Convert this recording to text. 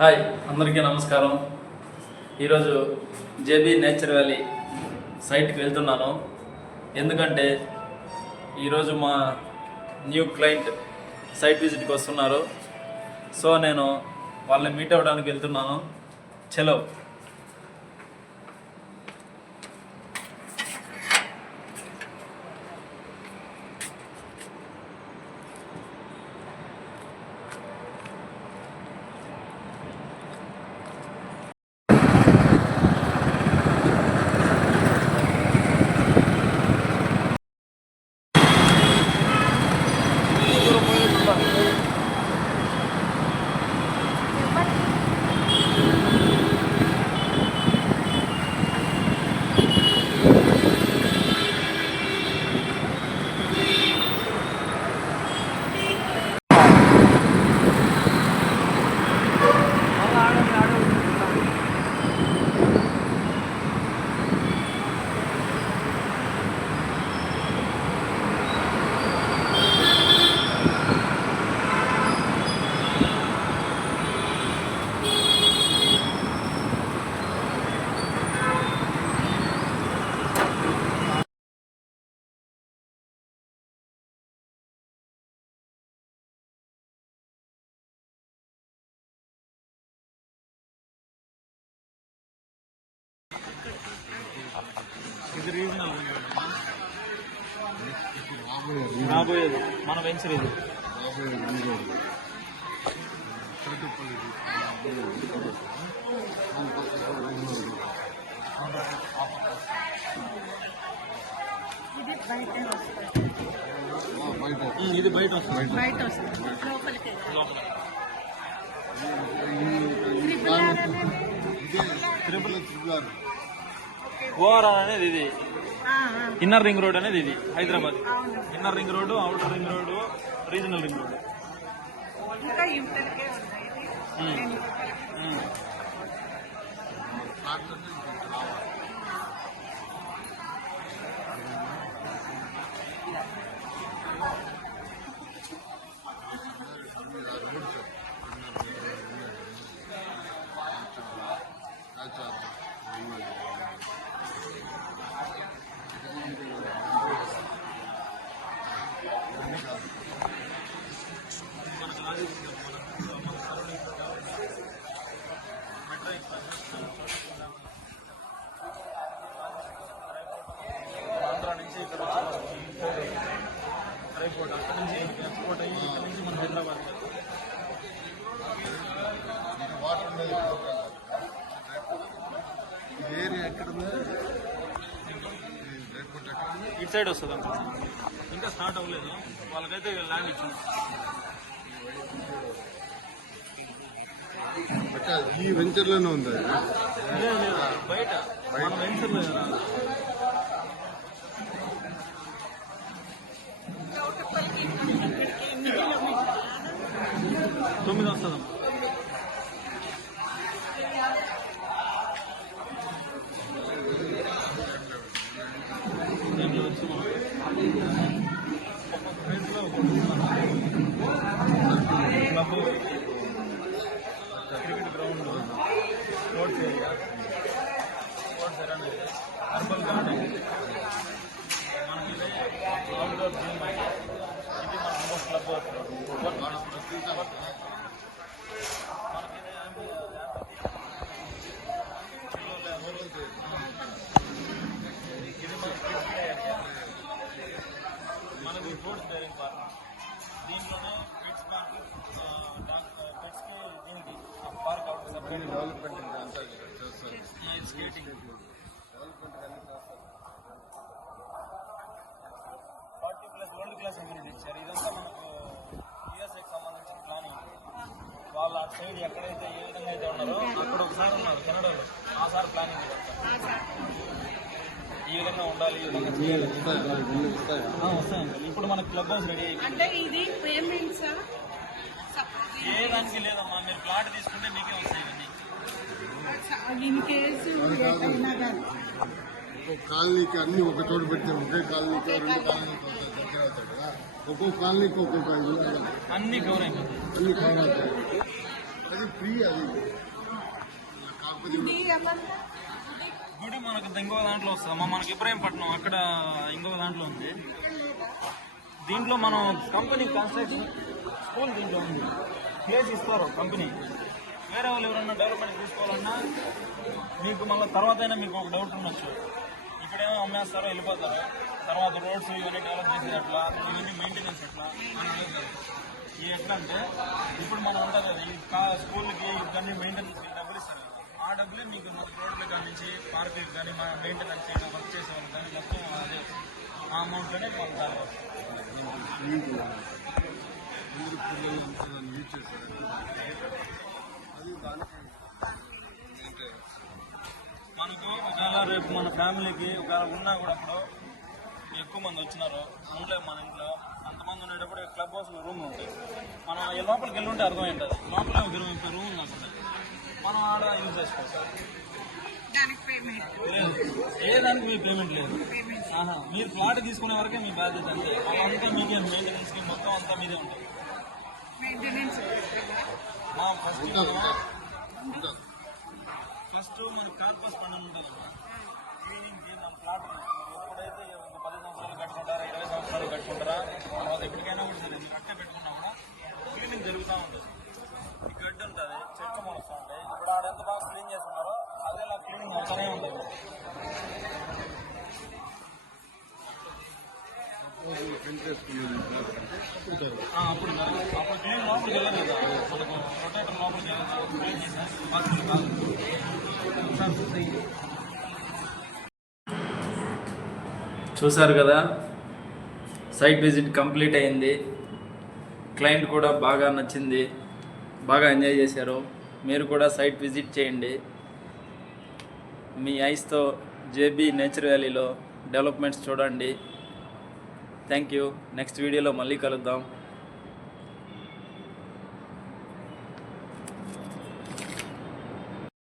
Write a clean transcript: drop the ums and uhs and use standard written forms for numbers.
Hi అందరికీ నమస్కారం. ఈరోజు జేబీ నేచర్ వ్యాలీ సైట్కి వెళ్తున్నాను. ఎందుకంటే ఈరోజు మా న్యూ క్లయింట్ సైట్ విజిట్కి వస్తున్నారు. సో నేను వాళ్ళని మీట్ అవ్వడానికి వెళ్తున్నాను. చలో. ఇది రీజనల్ రాబోయేది మన వెంచర్ ఇది. ఇది బయట వస్తుంది. ఓఆర్ఆర్ అనేది ఇది. ఇన్నర్ రింగ్ రోడ్ అనేది ఇది Hyderabad. Inner ring road, outer ring road, regional ring road. Andhra నుంచి ఇక్కడ ఎయిర్పోర్ట్, అక్కడ నుంచి ఎక్స్పోర్ట్ అయ్యి ఇక్కడ నుంచి మన హైదరాబాద్. ఇటు సైడ్ వస్తుంది అంట. ఇంకా స్టార్ట్ అవ్వలేదు. వాళ్ళకైతే ల్యాండ్ ఇచ్చింది. ఈ వెంచర్ లోనే ఉంది. బయట మన వెంచర్ లో 9 వస్తుంది. Club, cricket ground, sports area, herbal garden, మనకి అవుట్డోర్ జిమ్. ఇది మన క్లబ్ మనది స్పోర్ట్స్ డైరింగ్ పార్క్. దీంట్లోనే కిడ్స్ పార్క్, పెట్స్కి దీనికి park out separate development skating 40+ world class amenity ఇచ్చారు. ఇదంతా మనకు యూఎస్ఏకి సంబంధించిన ప్లానింగ్. వాళ్ళు అటు సైడ్ ఎక్కడైతే ఏ విధంగా అయితే ఉన్నారో అక్కడ ఒకసారి ఉన్నారు కెనడాలో. ఆ సార్ ప్లానింగ్ ఈ విధంగా ఉండాలి, ఈ విధంగా చేయాలి. వస్తాయండి. ఇప్పుడు మనకు క్లబ్ హౌస్ రెడీ అయిపోయింది. ఏ దానికి లేదమ్మా, మీరు ప్లాట్ తీసుకుంటే మీకే వస్తాయి ఇవన్నీ. కాలనీకి అన్ని ఒక చోట పెడితే ఒకే కాలనీకి 2 కాలనీకి దగ్గర అవుతాయి కదా. ఒక్కో కాలనీకి ఒక్కొక్క అన్ని కవర్ అయిపోతాయి. అన్ని కవర్ అవుతాయి. అది ఫ్రీ అది. కాకపోతే గుడి మనకు ఇంకొక దాంట్లో వస్తుందమ్మా. మనకి ఇబ్రాహీంపట్నం అక్కడ ఇంకొక దాంట్లో ఉంది. దీంట్లో మనం కంపెనీ కన్స్ట్రక్షన్ స్కూల్ దీంట్లో ఉంది. ప్లేస్ ఇస్తారు కంపెనీ. వేరే వాళ్ళు ఎవరన్నా డెవలప్మెంట్ తీసుకోవాలన్నా మీకు మళ్ళీ తర్వాత అయినా మీకు ఒక డౌట్ ఉండొచ్చు. ఇక్కడేమో అమ్మేస్తారో వెళ్ళిపోతారు, తర్వాత రోడ్స్ ఇవన్నీ డెవలప్ చేసేది ఎట్లా, ఇవన్నీ మెయింటెనెన్స్ ఎట్లా అని అడుగుతారు. ఈ ఎట్లా అంటే ఇప్పుడు మనం ఉంటుంది కదా, ఈ స్కూల్కి ఇవన్నీ మెయింటెనెన్స్ డబ్బులు ఇస్తారు. ఆ డబ్బులే మీకు మన రోడ్లకు కానీ పార్కులకు కానీ మన మెయింటెనెన్స్ చేయడం వర్క్ చేసేవాళ్ళు కానీ మొత్తం అదే ఆ అమౌంట్లోనే వాళ్ళు దాని అందరూ పిల్లలు అంతా దాన్ని యూజ్ చేస్తారు. అది దానికి మనకు ఒకవేళ రేపు మన ఫ్యామిలీకి ఒకవేళ ఉన్నా కూడా అప్పుడు ఎక్కువ మంది వచ్చినారు ఉండలేము మన ఇంట్లో, అంతమంది ఉండేటప్పుడు క్లబ్ హౌస్లో రూమ్ ఉంటాయి. మనం ఈ లోపలికి వెళ్ళి ఉంటే అర్థమై ఉంటుంది. లోపలే ఒక 20 రూమ్ ఉంది అక్కడ, మనం ఆడ యూజ్ చేసుకోవచ్చు. లేదు, ఏ దానికి మీ పేమెంట్ లేదు. మీరు ఫ్లాట్ తీసుకునే వరకే మీ బాధ్యత అంతే. వాళ్ళంతా మీకే మెయింటెనెన్స్కి మొత్తం అంతా మీదే ఉంటుంది. ఫస్ట్ మన కార్పస్ పండుగ ఉంటుందమ్మా. క్లీనింగ్కి మన ఫ్లాట్ ఎప్పుడైతే 10 సంవత్సరాలు కట్టుకుంటారా, 20 సంవత్సరాలు కట్టుకుంటారా, తర్వాత ఎప్పటికైనా కూడా సరే ఇది కట్టే పెట్టుకున్నా కూడా క్లీనింగ్ జరుగుతూ ఉంటుంది. ఈ గడ్డి ఉంటుంది, చెట్లు మొలుస్తూ ఉంటాయి. ఇప్పుడు ఆడ ఎంత బాగా క్లీన్ చేస్తున్నారో అదేలా క్లీనింగ్ అవుతానే ఉంటుంది. అప్పుడు క్లీన్ లోపలికి వెళ్ళదు కదా, మనకు రొటేటర్ లోపలికి క్లీన్ చేసాం. చూసారు కదా, సైట్ విజిట్ కంప్లీట్ అయింది. క్లయింట్ కూడా బాగా నచ్చింది, బాగా ఎంజాయ్ చేశారు. మీరు కూడా సైట్ విజిట్ చేయండి. మీ ఐస్తో జేబీ నేచర్ వ్యాలీలో డెవలప్మెంట్స్ చూడండి. Thank you. నెక్స్ట్ వీడియోలో మళ్ళీ కలుద్దాం.